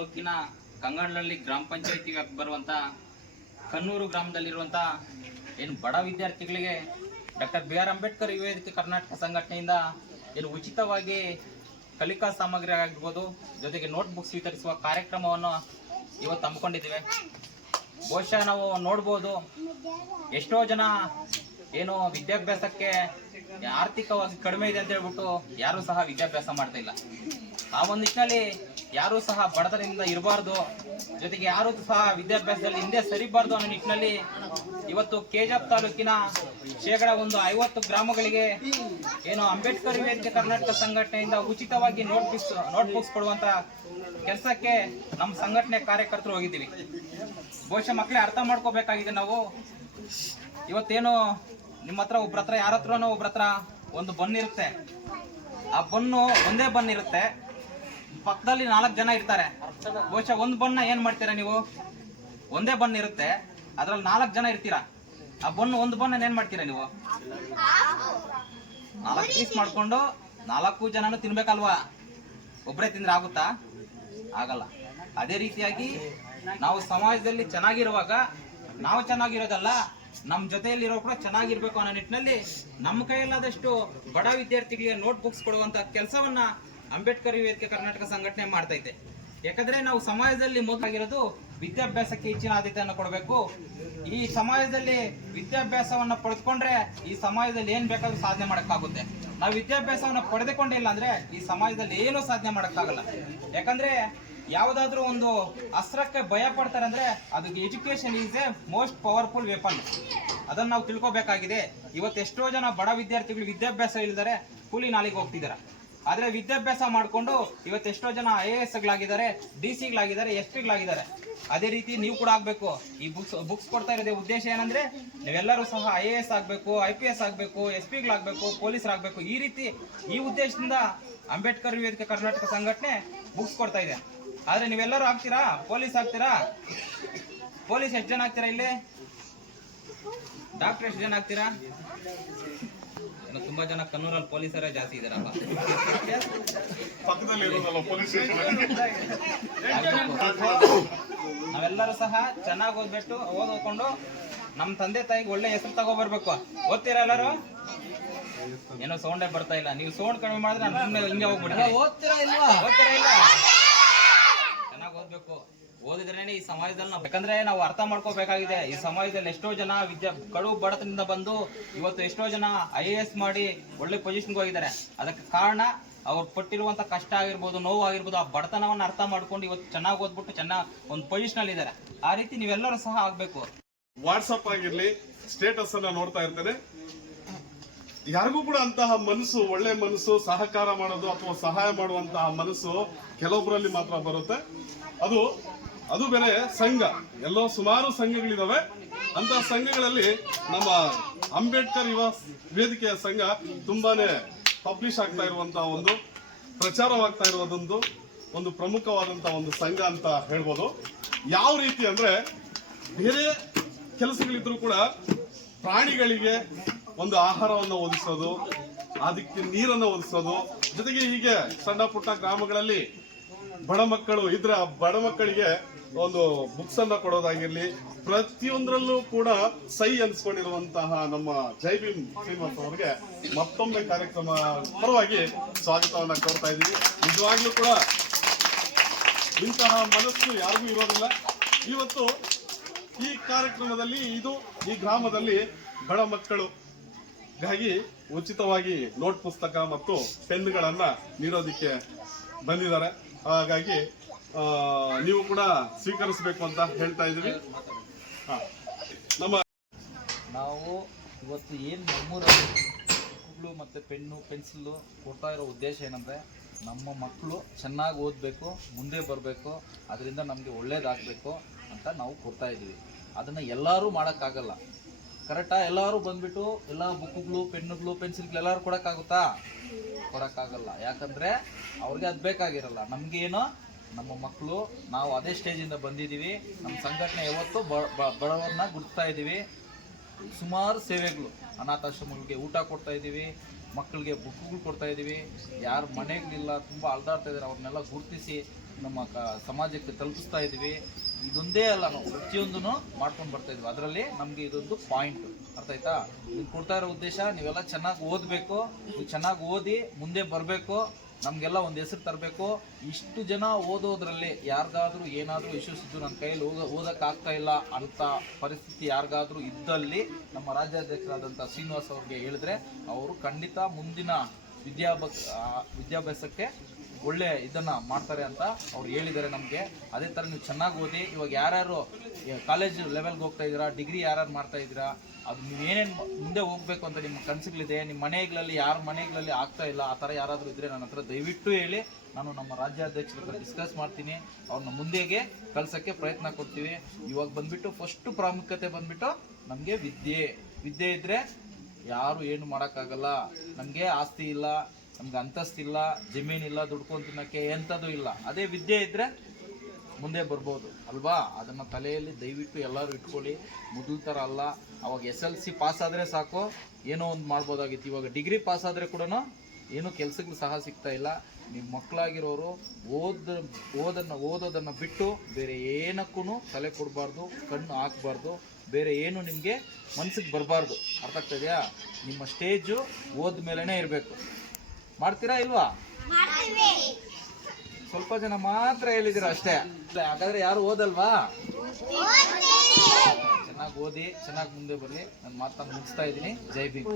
ತಾಲೂಕಿನ ಕಂಗನಹಳ್ಳಿ ಗ್ರಾಮ ಪಂಚಾಯತಿ ವ್ಯಾಪ್ತಿ ಬರುವಂಥ ಕನ್ನೂರು ಗ್ರಾಮದಲ್ಲಿರುವಂಥ ಏನು ಬಡ ವಿದ್ಯಾರ್ಥಿಗಳಿಗೆ ಡಾಕ್ಟರ್ ಬಿ ಆರ್ ಅಂಬೇಡ್ಕರ್ ಯುವ ವೇದಿಕೆ ಕರ್ನಾಟಕ ಸಂಘಟನೆಯಿಂದ ಏನು ಉಚಿತವಾಗಿ ಕಲಿಕಾ ಸಾಮಗ್ರಿ ಆಗಿರ್ಬೋದು, ಜೊತೆಗೆ ನೋಟ್ ಬುಕ್ಸ್ ವಿತರಿಸುವ ಕಾರ್ಯಕ್ರಮವನ್ನು ಇವತ್ತು ಹಮ್ಮಿಕೊಂಡಿದ್ದೇವೆ. ಬಹುಶಃ ನಾವು ನೋಡ್ಬೋದು, ಎಷ್ಟೋ ಜನ ಏನು ವಿದ್ಯಾಭ್ಯಾಸಕ್ಕೆ ಆರ್ಥಿಕವಾಗಿ ಕಡಿಮೆ ಇದೆ ಅಂತ ಹೇಳ್ಬಿಟ್ಟು ಯಾರೂ ಸಹ ವಿದ್ಯಾಭ್ಯಾಸ ಮಾಡ್ತಾ ಇಲ್ಲ. ಆ ಒಂದು ನಿಟ್ಟಿನಲ್ಲಿ ಯಾರೂ ಸಹ ಬಡತನದಿಂದ ಇರಬಾರ್ದು, ಜೊತೆಗೆ ಯಾರೂ ಸಹ ವಿದ್ಯಾಭ್ಯಾಸದಲ್ಲಿ ಹಿಂದೆ ಸರಿಬಾರ್ದು ಅನ್ನೋ ನಿಟ್ಟಿನಲ್ಲಿ ಇವತ್ತು ಕೆಜಾಪ್ ತಾಲೂಕಿನ ಶೇಕಡ 50 ಗ್ರಾಮಗಳಿಗೆ ಏನು ಅಂಬೇಡ್ಕರ್ ಯುವ ವೇದಿಕೆ ಕರ್ನಾಟಕ ಸಂಘಟನೆಯಿಂದ ಉಚಿತವಾಗಿ ನೋಟ್ ಬುಕ್ಸ್ ಕೊಡುವಂತ ಕೆಲಸಕ್ಕೆ ನಮ್ಮ ಸಂಘಟನೆ ಕಾರ್ಯಕರ್ತರು ಹೋಗಿದ್ದೀವಿ. ಬಹುಶಃ ಮಕ್ಕಳೇ ಅರ್ಥ ಮಾಡ್ಕೋಬೇಕಾಗಿದೆ. ನಾವು ಇವತ್ತೇನು ನಿಮ್ಮ ಹತ್ರ ಒಬ್ರ ಹತ್ರ ಯಾರ ಹತ್ರನೋ ಒಬ್ರ ಹತ್ರ ಒಂದು ಬನ್ ಇರುತ್ತೆ, ಆ ಬನ್ನು ಒಂದೇ ಬನ್ ಇರುತ್ತೆ, ಪಕ್ಕದಲ್ಲಿ 4 ಜನ ಇರ್ತಾರೆ. ಬಹುಶಃ ಒಂದು ಬನ್ನ ಏನ್ ಮಾಡ್ತೀರಾ ನೀವು? ಒಂದೇ ಬನ್ ಇರುತ್ತೆ, ಅದ್ರಲ್ಲಿ 4 ಜನ ಇರ್ತೀರಾ. ಆ ಒಂದು ಬನ್ನ ಏನ್ ಮಾಡ್ತೀರಾ ನೀವು? 4 ಪೀಸ್ ಮಾಡ್ಕೊಂಡು 4 ಜನನು ತಿನ್ಬೇಕಲ್ವಾ? ಒಬ್ಬರೇ ತಿಂದ್ರೆ ಆಗುತ್ತಾ? ಆಗಲ್ಲ. ಅದೇ ರೀತಿಯಾಗಿ ನಾವು ಸಮಾಜದಲ್ಲಿ ಚೆನ್ನಾಗಿರುವಾಗ ನಾವು ಚೆನ್ನಾಗಿರೋದಲ್ಲ, ನಮ್ಮ ಜೊತೆಯಲ್ಲಿರೋ ಕೂಡ ಚೆನ್ನಾಗಿರ್ಬೇಕು ಅನ್ನೋ ನಿಟ್ಟಿನಲ್ಲಿ ನಮ್ಮ ಕೈಯಲ್ಲಾದಷ್ಟು ಬಡ ವಿದ್ಯಾರ್ಥಿಗಳಿಗೆ ನೋಟ್ ಬುಕ್ಸ್ ಕೊಡುವಂತ ಕೆಲಸವನ್ನ ಅಂಬೇಡ್ಕರ್ ಯುವ ವೇದಿಕೆ ಕರ್ನಾಟಕ ಸಂಘಟನೆ ಮಾಡ್ತಾ ಇದೆ. ಯಾಕಂದ್ರೆ ನಾವು ಸಮಾಜದಲ್ಲಿ ಮೊದಲಾಗಿರೋದು ವಿದ್ಯಾಭ್ಯಾಸಕ್ಕೆ ಹೆಚ್ಚಿನ ಆದ್ಯತೆಯನ್ನು ಕೊಡಬೇಕು. ಈ ಸಮಾಜದಲ್ಲಿ ವಿದ್ಯಾಭ್ಯಾಸವನ್ನ ಪಡೆದುಕೊಂಡ್ರೆ ಈ ಸಮಾಜದಲ್ಲಿ ಏನ್ ಬೇಕಾದ್ರೂ ಸಾಧನೆ ಮಾಡಕ್ಕಾಗುತ್ತೆ. ನಾವು ವಿದ್ಯಾಭ್ಯಾಸವನ್ನ ಪಡೆದುಕೊಂಡಿಲ್ಲ ಅಂದ್ರೆ ಈ ಸಮಾಜದಲ್ಲಿ ಏನೂ ಸಾಧನೆ ಮಾಡಕ್ಕಾಗಲ್ಲ. ಯಾಕಂದ್ರೆ ಯಾವುದಾದ್ರೂ ಒಂದು ಅಸ್ತ್ರಕ್ಕೆ ಭಯ ಪಡ್ತಾರೆ ಅಂದ್ರೆ ಅದಕ್ಕೆ education is A most powerful weapon. ಅದನ್ನ ನಾವು ತಿಳ್ಕೊಬೇಕಾಗಿದೆ. ಇವತ್ತು ಎಷ್ಟೋ ಜನ ಬಡ ವಿದ್ಯಾರ್ಥಿಗಳು ವಿದ್ಯಾಭ್ಯಾಸ ಇಲ್ದರೆ ಕೂಲಿ ನಾಲಿಗೆ ಹೋಗ್ತಿದ್ದಾರೆ. ಆದ್ರೆ ವಿದ್ಯಾಭ್ಯಾಸ ಮಾಡ್ಕೊಂಡು ಇವತ್ತು ಎಷ್ಟೋ ಜನ IAS ಗಳಾಗಿದ್ದಾರೆ, DC ಗಳಾಗಿದ್ದಾರೆ, SP ಗಳಾಗಿದ್ದಾರೆ. ಅದೇ ರೀತಿ ನೀವು ಕೂಡ ಆಗ್ಬೇಕು. ಈ ಬುಕ್ಸ್ ಕೊಡ್ತಾ ಇರೋದೇ ಉದ್ದೇಶ ಏನಂದ್ರೆ ನೀವೆಲ್ಲರೂ ಸಹ IAS ಆಗ್ಬೇಕು, IPS ಆಗ್ಬೇಕು, SP ಗಳಾಗಬೇಕು, ಪೊಲೀಸರಾಗಬೇಕು. ಈ ಉದ್ದೇಶದಿಂದ ಅಂಬೇಡ್ಕರ್ ಯುವ ವೇದಿಕೆ ಕರ್ನಾಟಕ ಸಂಘಟನೆ ಬುಕ್ಸ್ ಕೊಡ್ತಾ ಇದೆ. ಆದ್ರೆ ನೀವೆಲ್ಲರೂ ಆಗ್ತೀರಾ? ಪೊಲೀಸ್ ಆಗ್ತೀರಾ? ಪೊಲೀಸ್ ಎಷ್ಟು ಜನ ಆಗ್ತೀರಾ? ಇಲ್ಲಿ ಡಾಕ್ಟರ್ ಎಷ್ಟು ಜನ ಆಗ್ತೀರಾ? ತುಂಬಾ ಜನ ಕನ್ನೂರಲ್ಲಿ ಪೊಲೀಸರೇ ಜಾಸ್ತಿ ಇದಾರಪ್ಪ. ನಾವೆಲ್ಲರೂ ಸಹ ಚೆನ್ನಾಗಿ ಓದ್ಕೊಂಡು ನಮ್ಮ ತಂದೆ ತಾಯಿಗೆ ಒಳ್ಳೆ ಹೆಸರು ತಗೋಬರ್ಬೇಕು. ಓದ್ತೀರಾ ಎಲ್ಲರೂ? ಏನೋ ಸೌಂಡೇ ಬರ್ತಾ ಇಲ್ಲ. ನೀವು ಸೌಂಡ್ ಕಡಿಮೆ ಮಾಡಿದ್ರೆ ನಾನು ಸುಮ್ಮನೆ ಹಿಂಗೆ ಹೋಗ್ಬಿಡ್ತೀನಿ. ಓದ್ತೀರಾ ಇಲ್ಲ? ಚೆನ್ನಾಗಿ ಓದ್ಬೇಕು. ಓದಿದ್ರೇನೆ ಈ ಸಮಾಜದಲ್ಲಿ ನಾವು, ಯಾಕಂದ್ರೆ ನಾವು ಅರ್ಥ ಮಾಡ್ಕೋಬೇಕಾಗಿದೆ. ಈ ಸಮಾಜದಲ್ಲಿ ಎಷ್ಟೋ ಜನ ಕಡು ಬಡತನದಿಂದ ಬಂದು ಇವತ್ತು ಎಷ್ಟೋ ಜನ IAS ಮಾಡಿ ಒಳ್ಳೆ ಪೊಸಿಷನ್ಗೆ ಹೋಗಿದ್ದಾರೆ. ಅದಕ್ಕೆ ಕಾರಣ ಅವ್ರು ಪಟ್ಟಿರುವಂತ ಕಷ್ಟ ಆಗಿರ್ಬೋದು, ನೋವು ಆಗಿರ್ಬೋದು, ಆ ಬಡತನವನ್ನ ಅರ್ಥ ಮಾಡ್ಕೊಂಡು ಇವತ್ತು ಚೆನ್ನಾಗಿ ಓದ್ಬಿಟ್ಟು ಚೆನ್ನಾಗಿ ಒಂದು ಪೊಸಿಷನ್ ಅಲ್ಲಿ ಇದ್ದಾರೆ. ಆ ರೀತಿ ನೀವೆಲ್ಲರೂ ಸಹ ಆಗ್ಬೇಕು. ವಾಟ್ಸಪ್ ಆಗಿರ್ಲಿ, ಸ್ಟೇಟಸ್ ಅನ್ನ ನೋಡ್ತಾ ಇರ್ತೇನೆ. ಯಾರಿಗೂ ಕೂಡ ಅಂತಹ ಮನಸ್ಸು, ಒಳ್ಳೆ ಮನಸ್ಸು, ಸಹಕಾರ ಮಾಡೋದು ಅಥವಾ ಸಹಾಯ ಮಾಡುವಂತಹ ಮನಸ್ಸು ಕೆಲವೊಬ್ಬರಲ್ಲಿ ಮಾತ್ರ ಬರುತ್ತೆ. ಅದು ಬೇರೆ ಸಂಘ. ಎಲ್ಲೋ ಸುಮಾರು ಸಂಘಗಳಿದಾವೆ. ಅಂತ ಸಂಘಗಳಲ್ಲಿ ನಮ್ಮ ಅಂಬೇಡ್ಕರ್ ಯುವ ವೇದಿಕೆಯ ಸಂಘ ತುಂಬಾನೇ ಪಬ್ಲಿಷ್ ಆಗ್ತಾ ಇರುವಂತಹ ಒಂದು, ಪ್ರಚಾರವಾಗ್ತಾ ಇರುವುದೊಂದು ಪ್ರಮುಖವಾದಂತಹ ಒಂದು ಸಂಘ ಅಂತ ಹೇಳ್ಬೋದು. ಯಾವ ರೀತಿ ಅಂದ್ರೆ ಬೇರೆ ಕೆಲಸಗಳಿದ್ರು ಕೂಡ ಪ್ರಾಣಿಗಳಿಗೆ ಒಂದು ಆಹಾರವನ್ನು ಒದಗಿಸೋದು, ಅದಕ್ಕೆ ನೀರನ್ನು ಒದಗಿಸೋದು, ಜೊತೆಗೆ ಹೀಗೆ ಸಣ್ಣ ಪುಟ್ಟ ಗ್ರಾಮಗಳಲ್ಲಿ ಬಡ ಮಕ್ಕಳು ಇದ್ರೆ ಆ ಬಡ ಮಕ್ಕಳಿಗೆ ಒಂದು ಬುಕ್ಸ್ ಅನ್ನ ಕೊಡೋದಾಗಿರ್ಲಿ, ಪ್ರತಿಯೊಂದರಲ್ಲೂ ಕೂಡ ಸೈ ಅನ್ಸ್ಕೊಂಡಿರುವಂತಹ ನಮ್ಮ ಜೈ ಭೀಮ್ ಶ್ರೀನಿವಾಸ್ ಅವರಿಗೆ ಮತ್ತೊಮ್ಮೆ ಕಾರ್ಯಕ್ರಮ ಪರವಾಗಿ ಸ್ವಾಗತವನ್ನ ಕೋರ್ತಾ ಇದ್ದೀವಿ. ನಿಜವಾಗ್ಲೂ ಕೂಡ ಇಂತಹ ಮನಸ್ಸು ಯಾರಿಗೂ ಇರೋದಿಲ್ಲ. ಇವತ್ತು ಈ ಕಾರ್ಯಕ್ರಮದಲ್ಲಿ ಈ ಗ್ರಾಮದಲ್ಲಿ ಬಡ ಮಕ್ಕಳಿಗಾಗಿ ಉಚಿತವಾಗಿ ನೋಟ್ ಪುಸ್ತಕ ಮತ್ತು ಪೆನ್ಗಳನ್ನ ನೀಡೋದಿಕ್ಕೆ ಬಂದಿದ್ದಾರೆ. ಹಾಗಾಗಿ ನೀವು ಕೂಡ ಸ್ವೀಕರಿಸಬೇಕು ಅಂತ ಹೇಳ್ತಾ ಇದ್ದೀವಿ. ನಾವು ಇವತ್ತು ಏನು ನಮ್ಮೂರಲ್ಲಿ ಬುಕ್ಗಳು ಮತ್ತು ಪೆನ್ನು ಪೆನ್ಸಿಲ್ಲು ಕೊಡ್ತಾ ಇರೋ ಉದ್ದೇಶ ಏನಂದರೆ ನಮ್ಮ ಮಕ್ಕಳು ಚೆನ್ನಾಗಿ ಓದಬೇಕು, ಮುಂದೆ ಬರಬೇಕು, ಅದರಿಂದ ನಮಗೆ ಒಳ್ಳೇದಾಗಬೇಕು ಅಂತ ನಾವು ಕೊಡ್ತಾ ಇದ್ದೀವಿ. ಅದನ್ನು ಎಲ್ಲರೂ ಮಾಡೋಕ್ಕಾಗಲ್ಲ. ಕರೆಕ್ಟಾ? ಎಲ್ಲರೂ ಬಂದುಬಿಟ್ಟು ಎಲ್ಲ ಬುಕ್ಗಳು, ಪೆನ್ನುಗಳು, ಪೆನ್ಸಿಲ್ಗಳು ಎಲ್ಲರೂ ಕೊಡೋಕ್ಕಾಗುತ್ತಾ? ಕೊಡೋಕ್ಕಾಗಲ್ಲ. ಯಾಕಂದರೆ ಅವ್ರಿಗೆ ಅದು ಬೇಕಾಗಿರಲ್ಲ. ನಮಗೇನೋ ನಮ್ಮ ಮಕ್ಕಳು, ನಾವು ಅದೇ ಸ್ಟೇಜಿಂದ ಬಂದಿದ್ದೀವಿ. ನಮ್ಮ ಸಂಘಟನೆ ಯಾವತ್ತೂ ಬಡವರನ್ನ ಗುರುತ್ತಾ ಇದ್ದೀವಿ. ಸುಮಾರು ಸೇವೆಗಳು, ಅನಾಥಾಶ್ರಮಗಳಿಗೆ ಊಟ ಕೊಡ್ತಾ ಇದ್ದೀವಿ, ಮಕ್ಕಳಿಗೆ ಬುಕ್ಗಳು ಕೊಡ್ತಾ ಇದ್ದೀವಿ. ಯಾರು ಮನೆಗಳಿಲ್ಲ, ತುಂಬ ಅಲ್ದಾಡ್ತಾ ಇದ್ದಾರೆ, ಅವ್ರನ್ನೆಲ್ಲ ಗುರುತಿಸಿ ನಮ್ಮ ಸಮಾಜಕ್ಕೆ ತಲುಪಿಸ್ತಾ ಇದ್ವಿ. ಇದೊಂದೇ ಅಲ್ಲ, ನಾವು ಪ್ರತಿಯೊಂದೂ ಮಾಡ್ಕೊಂಡು ಬರ್ತಾ ಇದ್ವಿ. ಅದರಲ್ಲಿ ನಮಗೆ ಇದೊಂದು ಪಾಯಿಂಟ್, ಅರ್ಥ ಆಯ್ತಾ? ಇದು ಕೊಡ್ತಾ ಇರೋ ಉದ್ದೇಶ ನೀವೆಲ್ಲ ಚೆನ್ನಾಗಿ ಓದಬೇಕು, ನೀವು ಚೆನ್ನಾಗಿ ಓದಿ ಮುಂದೆ ಬರಬೇಕು, ನಮಗೆಲ್ಲ ಒಂದು ಹೆಸರು ತರಬೇಕು. ಇಷ್ಟು ಜನ ಓದೋದ್ರಲ್ಲಿ ಯಾರಿಗಾದ್ರೂ ಏನಾದರೂ ಇಶ್ಯೂಸ್ ಇದ್ದು ನನ್ನ ಕೈಯಲ್ಲಿ ಓದೋಕ್ಕಾಗ್ತಾ ಇಲ್ಲ ಅಂತ ಪರಿಸ್ಥಿತಿ ಯಾರಿಗಾದ್ರೂ ಇದ್ದಲ್ಲಿ ನಮ್ಮ ರಾಜ್ಯಾಧ್ಯಕ್ಷರಾದಂಥ ಶ್ರೀನಿವಾಸ್ ಅವ್ರಿಗೆ ಹೇಳಿದ್ರೆ ಅವರು ಖಂಡಿತ ಮುಂದಿನ ವಿದ್ಯಾಭ್ಯಾಸಕ್ಕೆ ಒಳ್ಳೆ ಇದನ್ನು ಮಾಡ್ತಾರೆ ಅಂತ ಅವ್ರು ಹೇಳಿದ್ದಾರೆ ನಮಗೆ. ಅದೇ ಥರ ನೀವು ಚೆನ್ನಾಗಿ ಓದಿ. ಇವಾಗ ಯಾರ್ಯಾರು ಕಾಲೇಜ್ ಲೆವೆಲ್ಗೆ ಹೋಗ್ತಾ ಇದ್ದೀರಾ, ಡಿಗ್ರಿ ಯಾರ್ಯಾರು ಮಾಡ್ತಾ ಇದ್ದೀರಾ, ಅದು ನೀವು ಏನೇನು ಮುಂದೆ ಹೋಗಬೇಕು ಅಂತ ನಿಮ್ಮ ಕನಸುಗಳಿದೆ, ನಿಮ್ಮ ಮನೆಗಳಲ್ಲಿ ಯಾರ ಮನೆಗಳಲ್ಲಿ ಆಗ್ತಾ ಇಲ್ಲ ಆ ಥರ ಯಾರಾದರೂ ಇದ್ದರೆ ನನ್ನ ಹತ್ರ ದಯವಿಟ್ಟು ಹೇಳಿ. ನಾನು ನಮ್ಮ ರಾಜ್ಯಾಧ್ಯಕ್ಷರ ಹತ್ರ ಡಿಸ್ಕಸ್ ಮಾಡ್ತೀನಿ, ಅವ್ರನ್ನ ಮುಂದೆಗೆ ಕಳ್ಸೋಕ್ಕೆ ಪ್ರಯತ್ನ ಕೊಡ್ತೀವಿ. ಇವಾಗ ಬಂದುಬಿಟ್ಟು ಫಸ್ಟು ಪ್ರಾಮುಖ್ಯತೆ ಬಂದುಬಿಟ್ಟು ನಮಗೆ ವಿದ್ಯೆ ಇದ್ದರೆ ಯಾರು ಏನು ಮಾಡೋಕ್ಕಾಗಲ್ಲ. ನಮಗೆ ಆಸ್ತಿ ಇಲ್ಲ, ನಮ್ಗೆ ಅಂತಸ್ತಿಲ್ಲ, ಜಮೀನಿಲ್ಲ, ದುಡ್ಕೊಂಡು ತಿನ್ನೋಕ್ಕೆ ಎಂಥದ್ದು ಇಲ್ಲ. ಅದೇ ವಿದ್ಯೆ ಇದ್ದರೆ ಮುಂದೆ ಬರ್ಬೋದು ಅಲ್ವಾ? ಅದನ್ನು ತಲೆಯಲ್ಲಿ ದಯವಿಟ್ಟು ಎಲ್ಲರೂ ಇಟ್ಕೊಳ್ಳಿ. ಮೊದಲ ಥರ ಅಲ್ಲ, ಅವಾಗ SLC ಪಾಸ್ ಆದರೆ ಸಾಕು, ಏನೋ ಒಂದು ಮಾಡ್ಬೋದಾಗಿತ್ತು. ಇವಾಗ ಡಿಗ್ರಿ ಪಾಸ್ ಆದರೆ ಕೂಡ ಏನೂ ಕೆಲಸಗಳು ಸಹ ಸಿಗ್ತಾ ಇಲ್ಲ. ನಿಮ್ಮ ಮಕ್ಕಳಾಗಿರೋರು ಓದೋದನ್ನು ಬಿಟ್ಟು ಬೇರೆ ಏನಕ್ಕೂ ತಲೆ ಕೊಡಬಾರ್ದು, ಕಣ್ಣು ಹಾಕಬಾರ್ದು, ಬೇರೆ ಏನು ನಿಮಗೆ ಮನ್ಸಿಗೆ ಬರಬಾರ್ದು. ಅರ್ಥ ಆಗ್ತಾ ಇದೆಯಾ? ನಿಮ್ಮ ಸ್ಟೇಜು ಓದ ಮೇಲೇ ಇರಬೇಕು. ಮಾಡ್ತೀರಾ ಇಲ್ವಾ? ಸ್ವಲ್ಪ ಜನ ಮಾತ್ರ ಹೇಳಿದಿರ ಅಷ್ಟೇ. ಹಾಗಾದ್ರೆ ಯಾರು ಓದಲ್ವಾ? ಚೆನ್ನಾಗಿ ಓದಿ, ಚೆನ್ನಾಗಿ ಮುಂದೆ ಬರಲಿ. ನಾನು ಮಾತನ್ನು ಮುಗಿಸ್ತಾ ಇದ್ದೀನಿ. ಜೈ ಭೀಮ್.